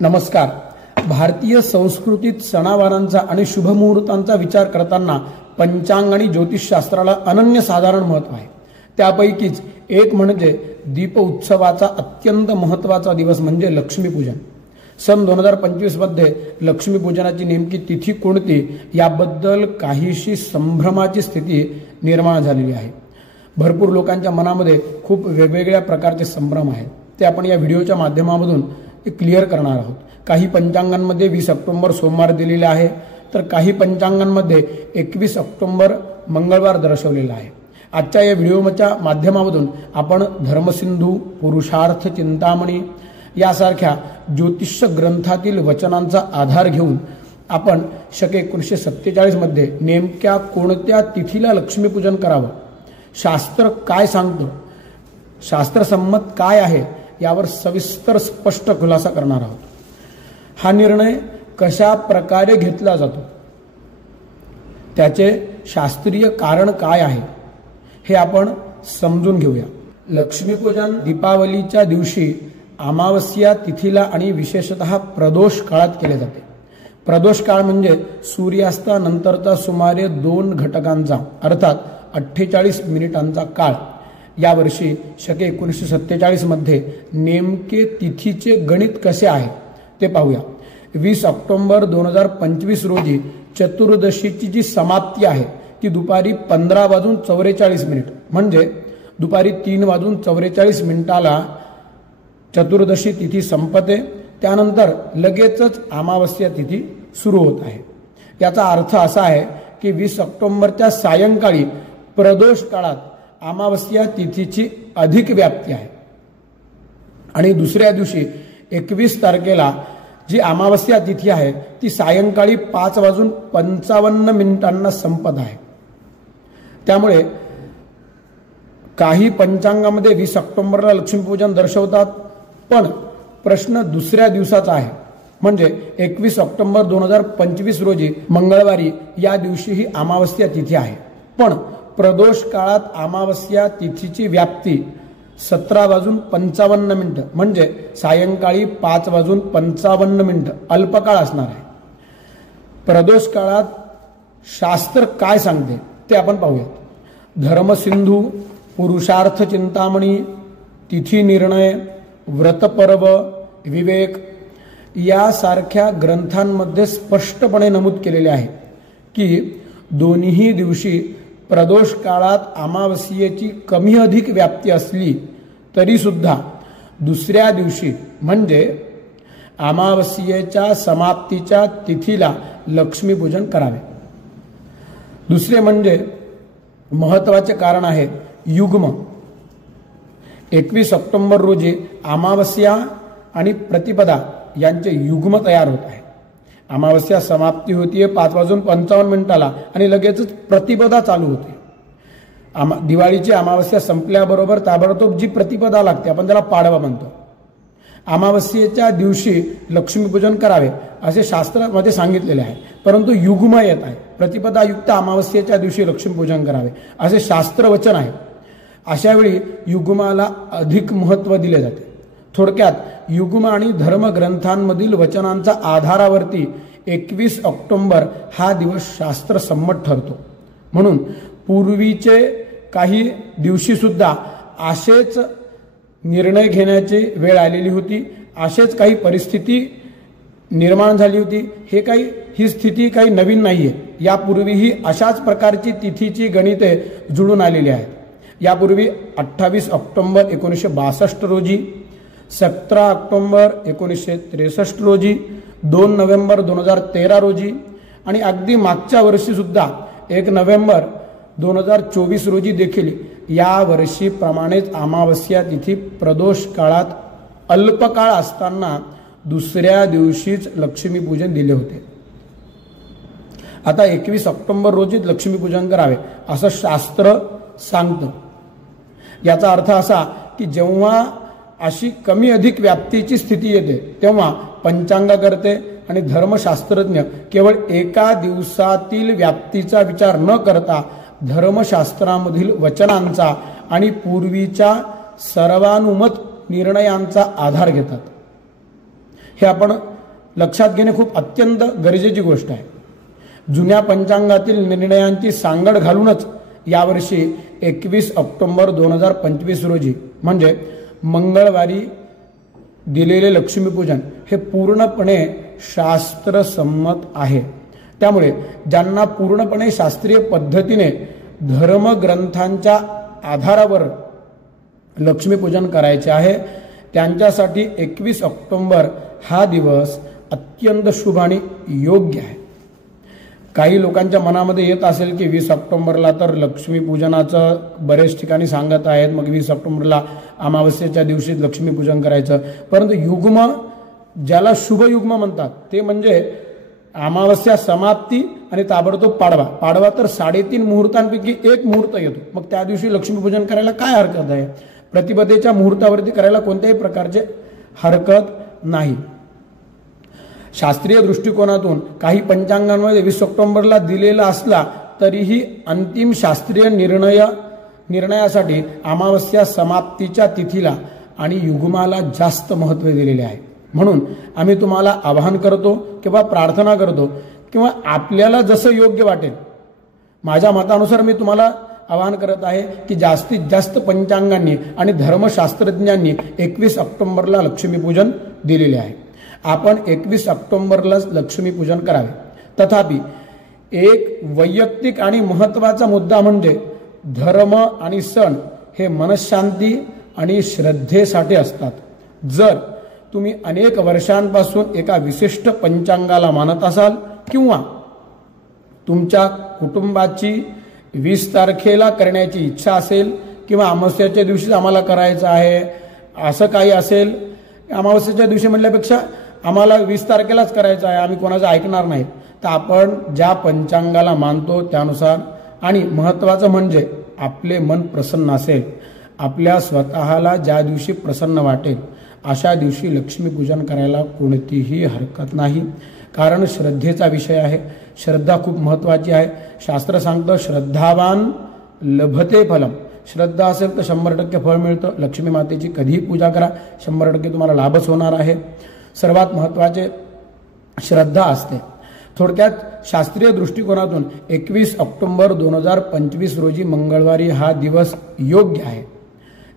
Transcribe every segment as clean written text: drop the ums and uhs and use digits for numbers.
नमस्कार. भारतीय संस्कृतीत सणावारांचा आणि शुभमुहूर्तांचा विचार करताना पंचांग आणि ज्योतिषशास्त्राला अनन्यसाधारण महत्त्व आहे. त्यापैकीच एक म्हणजे दीप उत्सवाचा अत्यंत महत्त्वाचा दिवस म्हणजे लक्ष्मीपूजन. सन 2025 मध्ये लक्ष्मीपूजनाची नेमकी तिथी कोणती याबद्दल काहीशी संभ्रमाची स्थिती निर्माण झालेली आहे. भरपूर लोकांच्या मनामध्ये खूप वेगवेगळ्या प्रकारचे संभ्रम आहेत. ते आपण या व्हिडिओच्या माध्यमामधून क्लिअर करणार आहोत. काही पंचांगांमध्ये 20 ऑक्टोबर सोमवार दिलेले आहे, तर काही पंचांगांमध्ये 21 ऑक्टोबर मंगळवार दर्शवलेला आहे. आजच्या या व्हिडिओच्या माध्यमामधून आपण धर्मसिंधू, पुरुषार्थ चिंतामणी यासारख्या ज्योतिष ग्रंथातील वचनांचा आधार घेऊन आपण शक 1947 मध्ये नेमक्या कोणत्या तिथीला लक्ष्मीपूजन करावं, शास्त्र काय सांगतं, शास्त्रसंमत काय आहे यावर सविस्तर स्पष्ट खुलासा करणार आहोत. हा निर्णय कशा प्रकारे घेतला जातो, त्याचे शास्त्रीय कारण काय आहे हे आपण समजून घेऊया. लक्ष्मीपूजन दीपावलीच्या दिवशी अमावस्या तिथीला आणि विशेषतः प्रदोष काळात केले जाते. प्रदोष काळ म्हणजे सूर्यास्तानंतरचा सुमारे 2 घटकांचा अर्थात 48 मिनिटांचा काळ. यावर्षी शके 1947 मध्ये नेमके तिथीचे गणित कसे आहे ते पाहूया. 20 ऑक्टोबर 2025 रोजी चतुर्दशीची जी समाप्ती आहे ती दुपारी 15:44 म्हणजे दुपारी 3:44 चतुर्दशी तिथी संपते. त्यानंतर लगेचच अमावस्या तिथी सुरू होत आहे. याचा अर्थ असा आहे की 20 ऑक्टोबरच्या सायंकाळी प्रदोष काळात अमावस्या तिथीची अधिक व्याप्ती आहे आणि दुसऱ्या दिवशी 21 तारखेला जी अमावस्या तिथी आहे ती सायंकाळी 5:55 संपत आहे. त्यामुळे काही पंचांगामध्ये 20 ऑक्टोबरला लक्ष्मीपूजन दर्शवतात, पण प्रश्न दुसऱ्या दिवसाचा आहे म्हणजे 21 ऑक्टोबर 2025 रोजी मंगळवारी या दिवशी ही अमावस्या तिथी आहे. पण प्रदोष काळात अमावस्या तिथीची व्याप्ती 17:55 म्हणजे सायंकाळी 5:55 अल्पकाळ असणार आहे. प्रदोष काळात शास्त्र काय सांगते ते आपण पाहूयात. धर्मसिंधू, पुरुषार्थ चिंतामणी, तिथी निर्णय, व्रतपर्व, विवेक यासारख्या ग्रंथांमध्ये स्पष्टपणे नमूद केलेले आहे की दोन्ही दिवशी प्रदोष काळात अमावस्येची कमी अधिक व्याप्ती असली तरी सुद्धा दुसऱ्या दिवशी म्हणजे अमावस्येच्या समाप्तीच्या तिथीला लक्ष्मीपूजन करावे. दुसरे म्हणजे महत्त्वाचे कारण आहे युग्म. 21 ऑक्टोबर रोजी अमावस्या आणि प्रतिपदा यांचे युग्म तयार होत आहे. अमावस्या समाप्ती होतीये 5:55 आणि लगेचच प्रतिपदा चालू होते. दिवाळीची अमावस्या संपल्याबरोबर ताबडतोब जी प्रतिपदा लागते आपण त्याला पाडवा म्हणतो. अमावस्येच्या दिवशी लक्ष्मीपूजन करावे असे शास्त्रामध्ये सांगितलेले आहे, परंतु युग्म येत आहे. प्रतिपदायुक्त अमावस्येच्या दिवशी लक्ष्मीपूजन करावे असे शास्त्रवचन आहे. अशा वेळी युग्माला अधिक महत्त्व दिले जाते. थोडक्यात युग्म आणि धर्मग्रंथांमधील वचनांच्या आधारावरती 21 ऑक्टोबर हा दिवस शास्त्रसंमत ठरतो. म्हणून पूर्वीचे काही दिवशी सुद्धा असेच निर्णय घेण्याची वेळ आलेली होती, असेच काही परिस्थिती निर्माण झाली होती. ही स्थिती काही नवीन नाहीये. यापूर्वीही अशाच प्रकारची तिथीची गणिते जुळून आलेली आहेत. यापूर्वी 28 ऑक्टोबर 1962 रोजी, 17 ऑक्टोबर 1963 रोजी, 2 नोव्हेंबर 2013 रोजी आणि अगदी मागच्या वर्षी सुद्धा 1 नोव्हेंबर 2024 रोजी देखील या वर्षीप्रमाणेच अमावस्या तिथी प्रदोष काळात अल्पकाळ असताना दुसऱ्या दिवशीच लक्ष्मीपूजन दिले होते. आता 21 ऑक्टोबर रोजीच लक्ष्मीपूजन करावे असं शास्त्र सांगतं. याचा अर्थ असा की जेव्हा अशी कमी अधिक व्याप्तीची स्थिती येते तेव्हा पंचांगकर्ते आणि धर्मशास्त्रज्ञ केवळ एका दिवसातील व्याप्तीचा विचार न करता धर्मशास्त्रामधील वचनांचा आणि पूर्वीच्या सर्वानुमत निर्णयांचा आधार घेतात. हे आपण लक्षात घेणे खूप अत्यंत गरजेची गोष्ट आहे. जुन्या पंचांगातील निर्णयांची सांगड घालूनच यावर्षी 21 ऑक्टोबर 2025 रोजी म्हणजे मंगळवारी दिलेले लक्ष्मीपूजन हे पूर्णपणे शास्त्रसंमत आहे. त्यामुळे ज्यांना पूर्णपणे शास्त्रीय पद्धतीने धर्मग्रंथांच्या आधारावर लक्ष्मीपूजन करायचे आहे त्यांच्यासाठी 21 ऑक्टोबर हा दिवस अत्यंत शुभ आणि योग्य आहे. काही लोकांच्या मनामध्ये येत असेल की 20 ऑक्टोबरला तर लक्ष्मीपूजनाचं बरेच ठिकाणी सांगत आहेत, मग 20 ऑक्टोबरला अमावस्येच्या दिवशी लक्ष्मीपूजन करायचं. परंतु युग्म ज्याला शुभ युग्म म्हणतात ते म्हणजे अमावस्या समाप्ती आणि ताबडतोब पाडवा. पाडवा तर 3.5 मुहूर्तांपैकी एक मुहूर्त येतो, मग त्या दिवशी लक्ष्मीपूजन करायला काय हरकत आहे. प्रतिपदेच्या मुहूर्तावरती करायला कोणत्याही प्रकारचे हरकत नाही. शास्त्रीय दृष्टिकोनातून काही पंचांगांमध्ये 20 ऑक्टोबरला दिलेला असला तरीही अंतिम शास्त्रीय निर्णयासाठी अमावस्या समाप्तीच्या तिथीला आणि युग्माला जास्त महत्त्व दिलेले आहे. म्हणून आम्ही तुम्हाला आवाहन करतो किंवा प्रार्थना करतो किंवा आपल्याला जसं योग्य वाटेल, माझ्या मतानुसार मी तुम्हाला आवाहन करत आहे की जास्तीत जास्त पंचांगांनी आणि धर्मशास्त्रज्ञांनी 21 ऑक्टोबरला लक्ष्मीपूजन दिलेले आहे. आपण 21 ऑक्टोबरलाच लक्ष्मीपूजन करावे. तथापि एक वैयक्तिक आणि महत्त्वाचा मुद्दा म्हणजे धर्म आणि सण हे मनशांती आणि श्रद्धेसाठी असतात. जर तुम्ही अनेक वर्षांपासून एका विशिष्ट पंचांगाला मानत असाल किंवा तुमच्या कुटुंबाची 20 तारखेला करण्याची इच्छा असेल किंवा अमावस्येच्या दिवशी आम्हाला करायचं आहे असं काही असेल, अमावस्येच्या दिवशी म्हटल्यापेक्षा आम्हाला 20 तारखेलाच करायचं आहे, आम्ही कोणाचं ऐकणार नाही, तर आपण ज्या पंचांगाला मानतो त्यानुसार आणि महत्त्वाचं म्हणजे आपले मन प्रसन्न असेल, आपल्या स्वतःला ज्या दिवशी प्रसन्न वाटेल अशा दिवशी लक्ष्मीपूजन करायला कोणतीही हरकत नाही. कारण श्रद्धेचा विषय आहे. श्रद्धा खूप महत्त्वाची आहे. शास्त्र सांगतं श्रद्धावान लभते फलम. श्रद्धा असेल तर 100% फळ मिळतं. लक्ष्मी मातेची कधीही पूजा करा, 100% तुम्हाला लाभच होणार आहे. सर्वात महत्त्वाचे श्रद्धा असते. थोडक्यात शास्त्रीय दृष्टिकोनातून 21 ऑक्टोबर 2025 रोजी मंगळवारी हा दिवस योग्य आहे.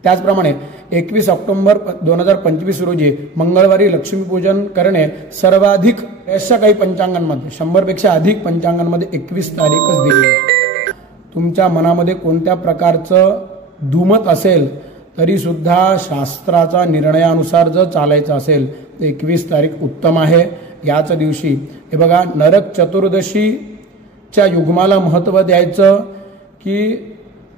त्याचप्रमाणे 21 ऑक्टोबर 2025 रोजी मंगळवारी लक्ष्मीपूजन करणे सर्वाधिक अशा काही पंचांगांमध्ये 100पेक्षा अधिक पंचांगांमध्ये 21 तारीखच दिली आहे. तुमच्या मनामध्ये कोणत्या प्रकारचं दुमत असेल तरी सुद्धा शास्त्राचा निर्णयानुसार जर चालायचं असेल तर 21 तारीख उत्तम आहे. याच दिवशी हे बघा, नरक चतुर्दशीच्या युग्माला महत्त्व द्यायचं की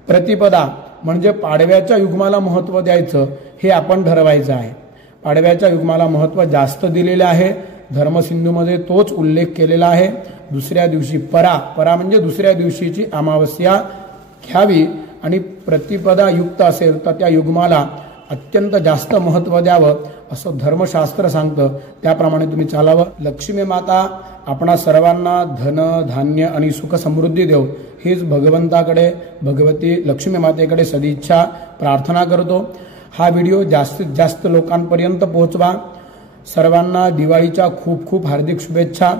प्रतिपदा म्हणजे पाडव्याच्या युग्माला महत्त्व द्यायचं हे आपण ठरवायचं आहे. पाडव्याच्या युग्माला महत्त्व जास्त दिलेले आहे. धर्मसिंधूमध्ये तोच उल्लेख केलेला आहे. दुसऱ्या दिवशी परा म्हणजे दुसऱ्या दिवशीची अमावस्या घ्यावी आणि प्रतिपदा युक्त असेल तर त्या युग्माला अत्यंत जास्त महत्त्व द्यावं असं धर्मशास्त्र सांगतं. त्याप्रमाणे तुम्ही चालावं. लक्ष्मी माता आपणा सर्वांना धन धान्य आणि सुख समृद्धी देव हीच भगवंताकडे भगवती लक्ष्मी मातेकडे सदिच्छा प्रार्थना करतो. हा व्हिडिओ जास्तीत जास्त लोकांपर्यंत पोहोचवा. सर्वांना दिवाळीच्या खूप खूप हार्दिक शुभेच्छा.